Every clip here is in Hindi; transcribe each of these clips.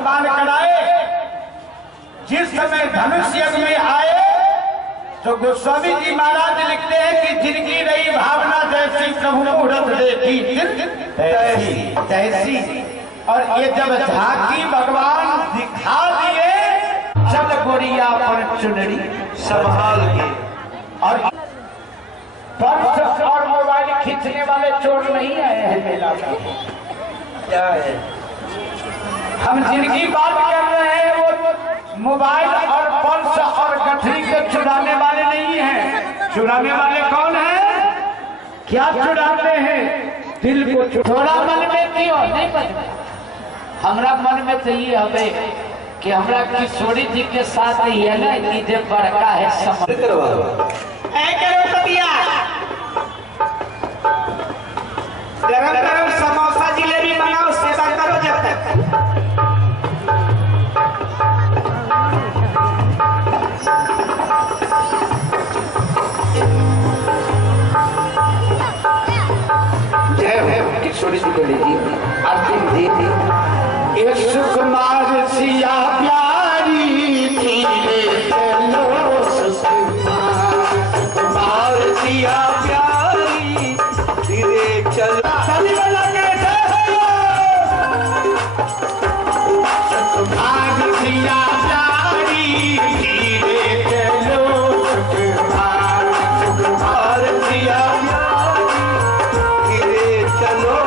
बाल कढ़ाए जिस समय धनुष यज्ञ में आए तो गोस्वामी जी महाराज लिखते हैं कि जिनकी रही भावना जैसी प्रभु मुहूर्त देखी तैसी। और ये जब झांकी भगवान दिखा दिए चल गोरिया पर चुनरी संभाल के। और पर्स और मोबाइल खींचने वाले चोर नहीं आए हैं मेला में। क्या है हम जिनकी बात कर रहे हैं वो मोबाइल और पर्स और गठरी को चुराने वाले नहीं हैं। चुराने वाले कौन हैं? क्या चुराते हैं? दिल को। थोड़ा मन में क्यों नहीं बचता? हमरा मन में तो ये हवे कि हमरा किशोरी जी के साथ ही है ना कि बड़का है समझ करो तबिया। गरम गरम समोसा जिलेबी बनाओ, सेवा करो जब तक। जय हो किशोरी जी को लीजिए आरती दीजिए। ये सुकुमार सिया प्यारी धीरे चलो, सुकुमार सिया प्यारी धीरे चलो। सुकुमार सिया प्यारी धीरे चलो, सुकुमार सिया धीरे चलो।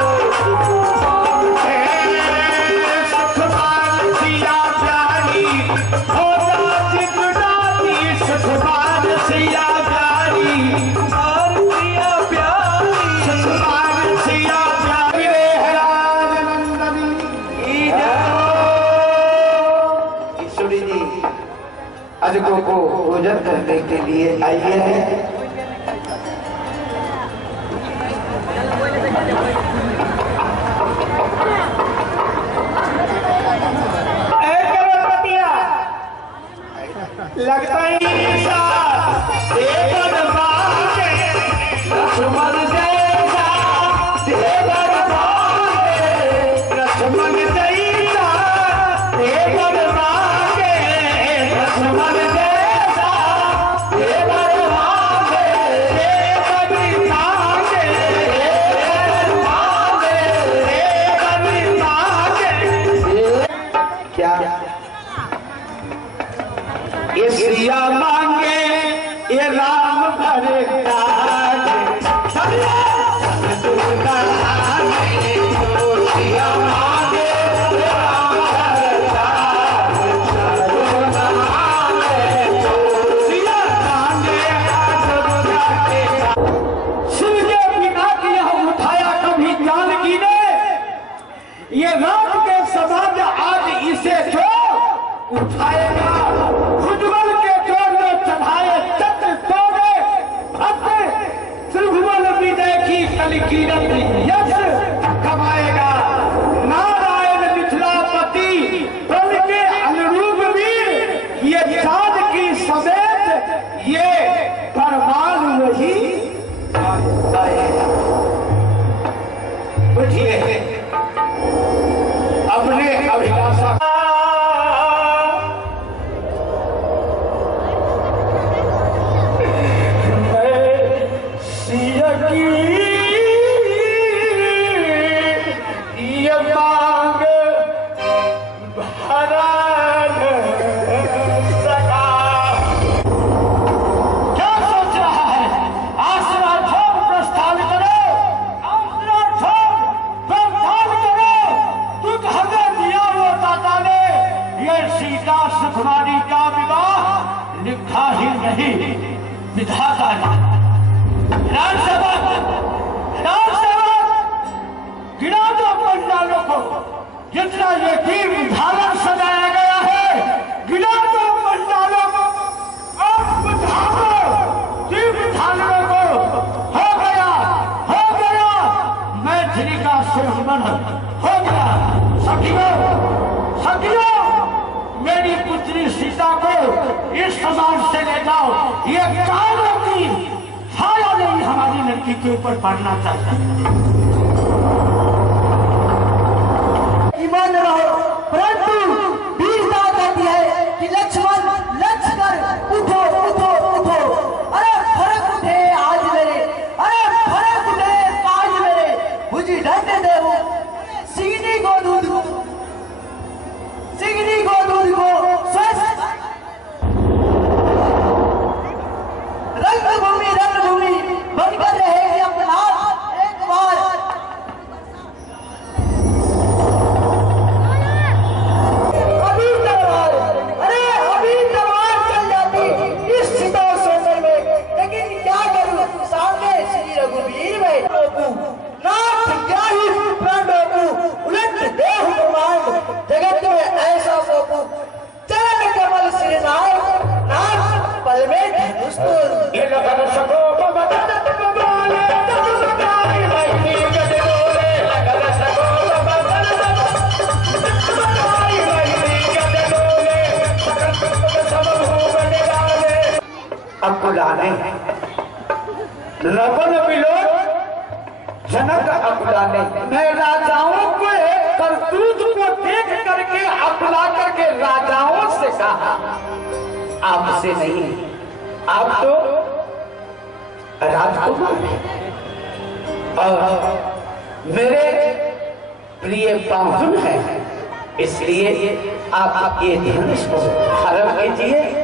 अजगों को भोजन करने के लिए आइए हैं। लगता ही ये सिया मांगे ये राम भरे शिव के बिना की हम उठाया कभी जानकी ने। ये राम के समाज आज इसे जो उठाएगा। कीरत यश कमाएगा। नारायण मिथिलापति बन के अनुरूप वीर ये चाँद की समेत ये परमाणु वही आएगा। उठिए अपने अभिलाषा लिखा ही नहीं विधाता ने। गिरा दो पंडालों को, जितना ये दीप धारण सजाया गया है गिरा दो पंडालों को। अब बुझाओ दीप धारणों को। हो गया मैथिली का सुरमन हो गया। सखियों मेरी पुत्री सीता को इस समाज से ले जाओ। ये कालों की छाया नहीं हमारी लड़की के ऊपर पड़ना चाहिए। ईमान रहो, परंतु वीरता कहती है कि लक्ष्मण लक्ष्य कर, उठो उठो उठो। अरे फर्क उठे आज मेरे, अरे फर्क उठे आज मेरे, मुझे ढंढ दे वो सिगनी को दूध को, सिगनी को दूध को स्वस्थ रंगभूमि बनकर रहेगी अपना एक बार। अभी तलवार चल जाती इस सीता सोचने में, लेकिन क्या करूं सामने श्री रघुवीर में नाथ क्या ही प्राण बापू, उलट देह ब्रह्मांड जगत में ऐसा बापू, चरण कमल श्रीनाथ नाथ पल में धनुष तोड़। ये लगन सको बदन को बोले तमुदाई वही गद बोले, लगन सको बदन तमुदाई वही गद बोले, सब भूग डाले। अकुलाने लबन बिलोट जनक अकुलाने, मैं राजाओं को करतूत को देख करके अकुला करके राजाओं से कहा, आपसे नहीं, आप तो राजकुमार हैं और मेरे प्रिय पाहुन हैं, इसलिए आप ये धनुष को हरण कीजिए।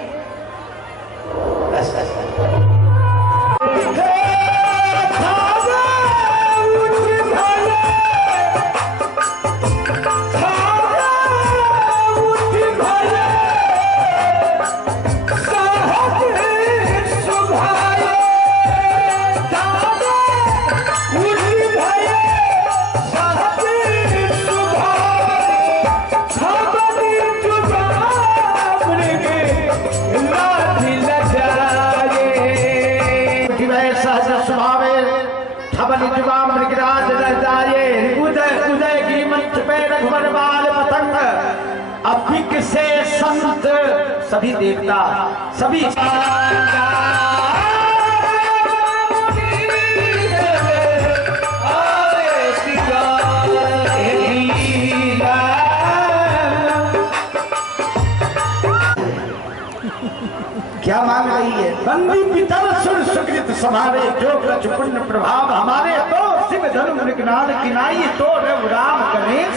अभिक से संत सभी देवता सभी क्या मांग रही है? बंदी पितर सुर सुकृत समावे, जो कछ पुण्य प्रभाव हमारे, तो शिव धर्म मृगनाद किनाई, तो रघुराम गणेश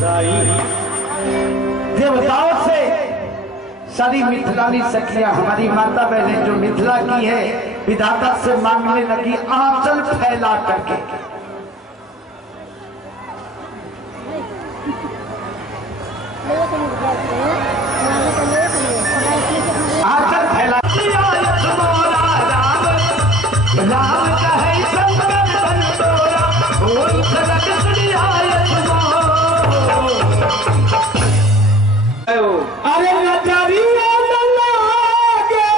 साई। देवताओं से सारी मिथिलानी सखियां हमारी माता बहनें जो मिथिला की है, विधाता से मांगने लगी आंचल फैला करके। आंचल फैला राम कहे संगम संतोरा, ओई खलक सुनियाय अरे नजरिया न लागे,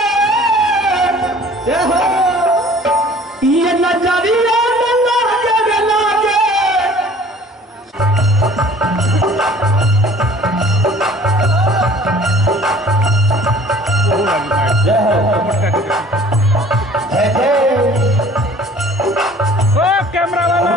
ये नजरिया न लागे लागे। कैमरा वाला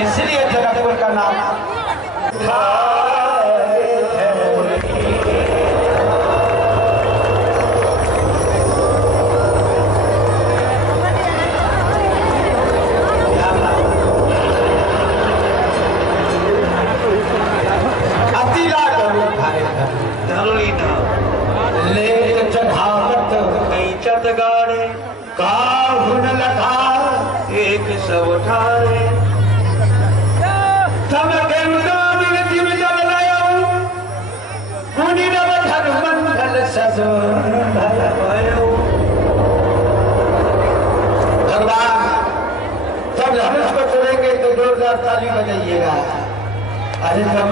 इसलिए जगतपुर का नाम अतिला ले चढ़ावत कई चतगाड़े, काहुन लगा एक सब ठारे, सब के भगवान जब धनुष को छोड़ेंगे तो जोरदार ताली बजाइएगा। अरे जब